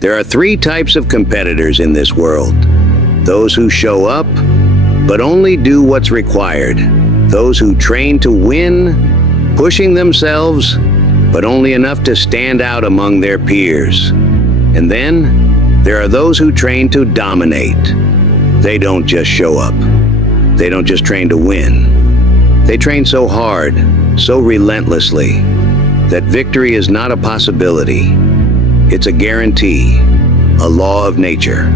There are three types of competitors in this world. Those who show up, but only do what's required. Those who train to win, pushing themselves, but only enough to stand out among their peers. And then, there are those who train to dominate. They don't just show up. They don't just train to win. They train so hard, so relentlessly, that victory is not a possibility. It's a guarantee, a law of nature.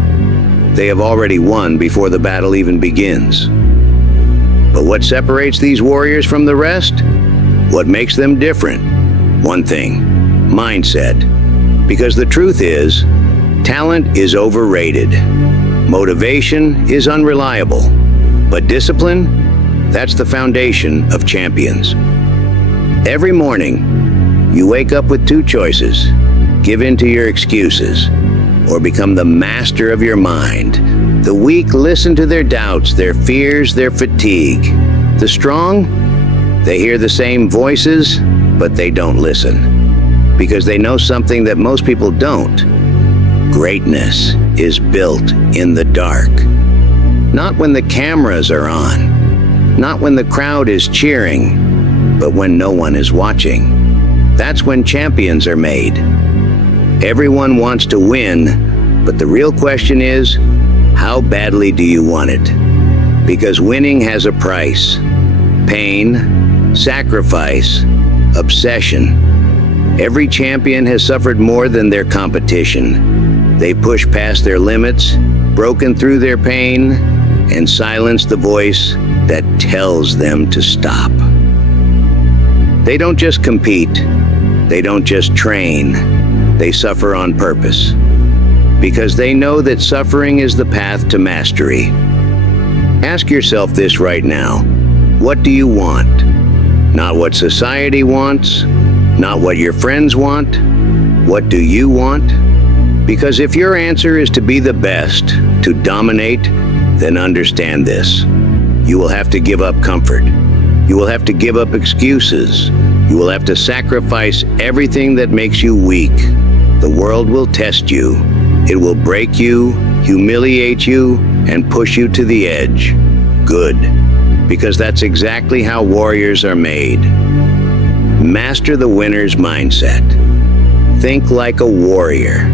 They have already won before the battle even begins. But what separates these warriors from the rest? What makes them different? One thing: mindset. Because the truth is, talent is overrated. Motivation is unreliable. But discipline, that's the foundation of champions. Every morning, you wake up with two choices: give in to your excuses, or become the master of your mind. The weak listen to their doubts, their fears, their fatigue. The strong, they hear the same voices, but they don't listen. Because they know something that most people don't. Greatness is built in the dark. Not when the cameras are on. Not when the crowd is cheering, but when no one is watching. That's when champions are made. Everyone wants to win, but the real question is, how badly do you want it? Because winning has a price. Pain, sacrifice, obsession. Every champion has suffered more than their competition. They push past their limits, broken through their pain, and silenced the voice that tells them to stop. They don't just compete. They don't just train. They suffer on purpose. Because they know that suffering is the path to mastery. Ask yourself this right now. What do you want? Not what society wants, not what your friends want. What do you want? Because if your answer is to be the best, to dominate, then understand this. You will have to give up comfort. You will have to give up excuses. You will have to sacrifice everything that makes you weak. The world will test you. It will break you, humiliate you, and push you to the edge. Good. Because that's exactly how warriors are made. Master the winner's mindset. Think like a warrior.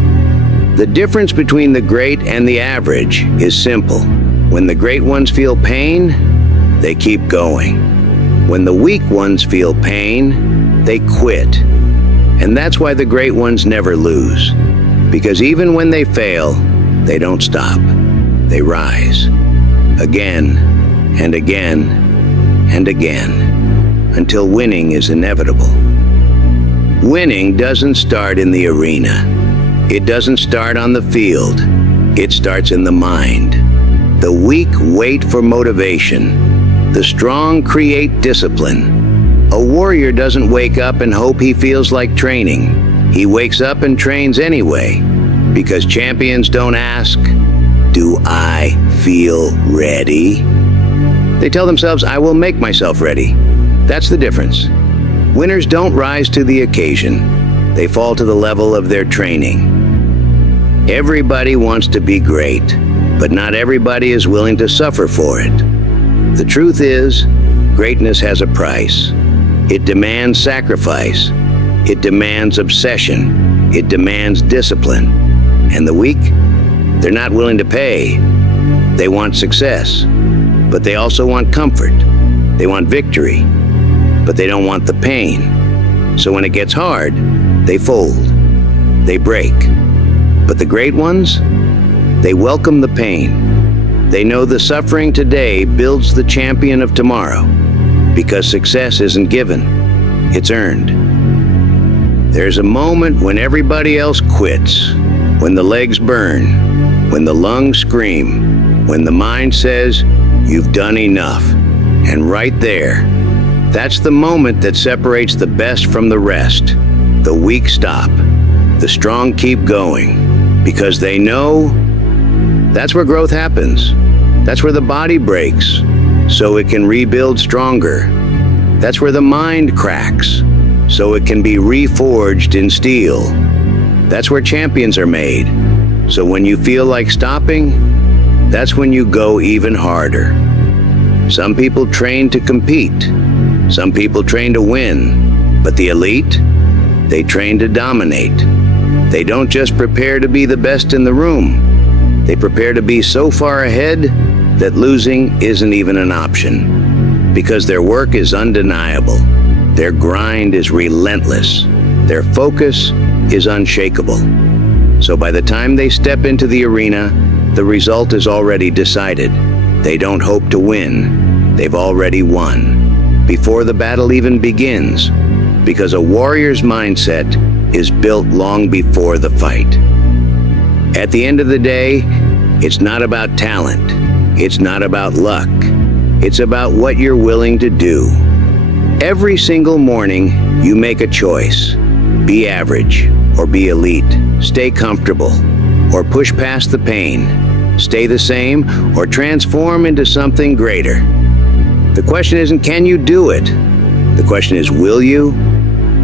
The difference between the great and the average is simple. When the great ones feel pain, they keep going. When the weak ones feel pain, they quit. And that's why the great ones never lose. Because even when they fail, they don't stop. They rise. Again, and again, and again, until winning is inevitable. Winning doesn't start in the arena. It doesn't start on the field. It starts in the mind. The weak wait for motivation. The strong create discipline. A warrior doesn't wake up and hope he feels like training. He wakes up and trains anyway. Because champions don't ask, "Do I feel ready?" They tell themselves, "I will make myself ready." That's the difference. Winners don't rise to the occasion. They fall to the level of their training. Everybody wants to be great, but not everybody is willing to suffer for it. The truth is, greatness has a price. It demands sacrifice. It demands obsession. It demands discipline. And the weak, they're not willing to pay. They want success, but they also want comfort. They want victory, but they don't want the pain. So when it gets hard, they fold. They break. But the great ones, they welcome the pain. They know the suffering today builds the champion of tomorrow, because success isn't given, it's earned. There's a moment when everybody else quits, when the legs burn, when the lungs scream, when the mind says, "You've done enough." And right there, that's the moment that separates the best from the rest. The weak stop. The strong keep going. Because they know that's where growth happens. That's where the body breaks, so it can rebuild stronger. That's where the mind cracks, so it can be reforged in steel. That's where champions are made. So when you feel like stopping, that's when you go even harder. Some people train to compete. Some people train to win. But the elite, they train to dominate. They don't just prepare to be the best in the room. They prepare to be so far ahead that losing isn't even an option. Because their work is undeniable. Their grind is relentless. Their focus is unshakable. So by the time they step into the arena, the result is already decided. They don't hope to win. They've already won. Before the battle even begins. Because a warrior's mindset is built long before the fight. At the end of the day, it's not about talent. It's not about luck. It's about what you're willing to do. Every single morning, you make a choice. Be average or be elite. Stay comfortable or push past the pain. Stay the same or transform into something greater. The question isn't, can you do it? The question is, will you?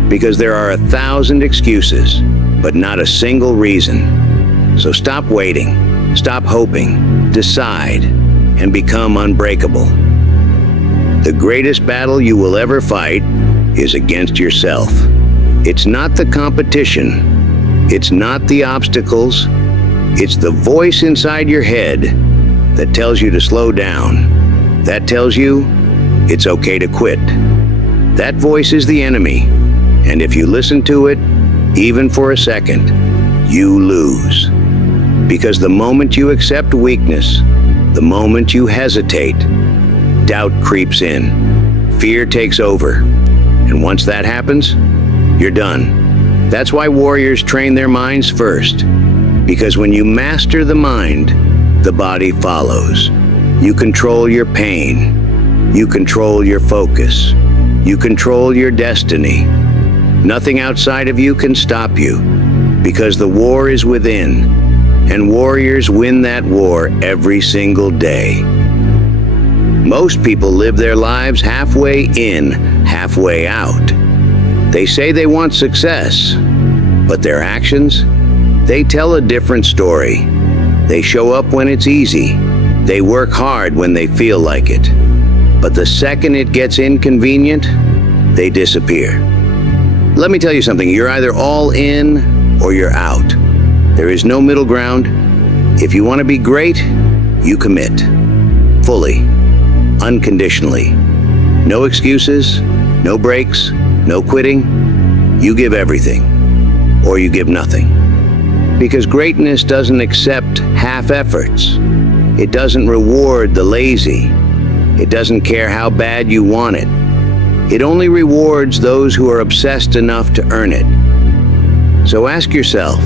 Because there are 1,000 excuses, but not a single reason. So stop waiting, stop hoping, decide, and become unbreakable. The greatest battle you will ever fight is against yourself. It's not the competition. It's not the obstacles. It's the voice inside your head that tells you to slow down. That tells you it's okay to quit. That voice is the enemy. And if you listen to it, even for a second, you lose. Because the moment you accept weakness, the moment you hesitate, doubt creeps in. Fear takes over. And once that happens, you're done. That's why warriors train their minds first. Because when you master the mind, the body follows. You control your pain. You control your focus. You control your destiny. Nothing outside of you can stop you. Because the war is within. And warriors win that war every single day. Most people live their lives halfway in, halfway out. They say they want success, but their actions, they tell a different story. They show up when it's easy. They work hard when they feel like it. But the second it gets inconvenient, they disappear. Let me tell you something, you're either all in or you're out. There is no middle ground. If you want to be great, you commit. Fully. Unconditionally. No excuses, no breaks, no quitting. You give everything, or you give nothing. Because greatness doesn't accept half efforts. It doesn't reward the lazy. It doesn't care how bad you want it. It only rewards those who are obsessed enough to earn it. So ask yourself,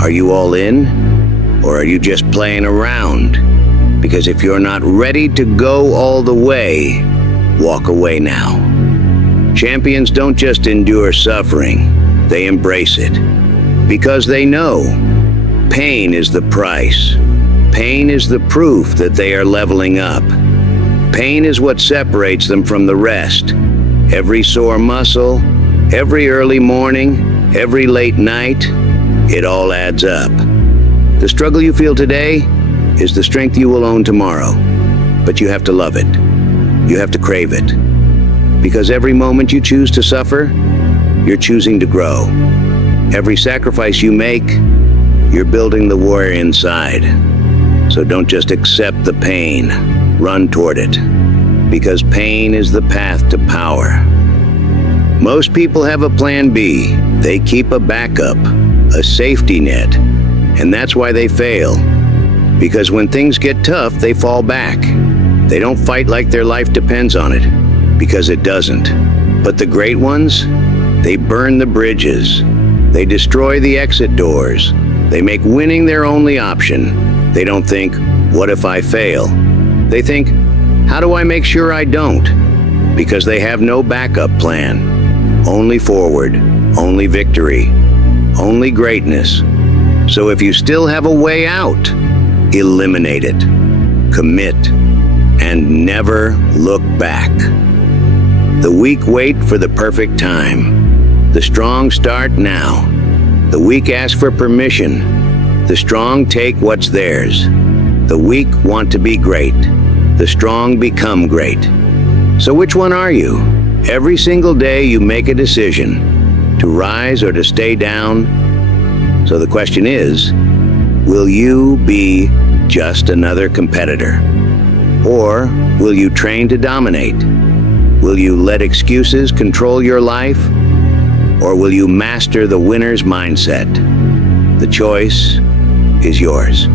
are you all in, or are you just playing around? Because if you're not ready to go all the way, walk away now. Champions don't just endure suffering, they embrace it. Because they know pain is the price. Pain is the proof that they are leveling up. Pain is what separates them from the rest. Every sore muscle, every early morning, every late night, it all adds up. The struggle you feel today is the strength you will own tomorrow. But you have to love it. You have to crave it. Because every moment you choose to suffer, you're choosing to grow. Every sacrifice you make, you're building the warrior inside. So don't just accept the pain, run toward it. Because pain is the path to power. Most people have a plan B. They keep a backup, a safety net. And that's why they fail. Because when things get tough, they fall back. They don't fight like their life depends on it, because it doesn't. But the great ones, they burn the bridges. They destroy the exit doors. They make winning their only option. They don't think, what if I fail? They think, how do I make sure I don't? Because they have no backup plan. Only forward, only victory, only greatness. So if you still have a way out, eliminate it, commit, and never look back. The weak wait for the perfect time. The strong start now. The weak ask for permission. The strong take what's theirs. The weak want to be great. The strong become great. So which one are you? Every single day you make a decision to rise or to stay down. So the question is, will you be just another competitor? Or will you train to dominate? Will you let excuses control your life? Or will you master the winner's mindset? The choice is yours.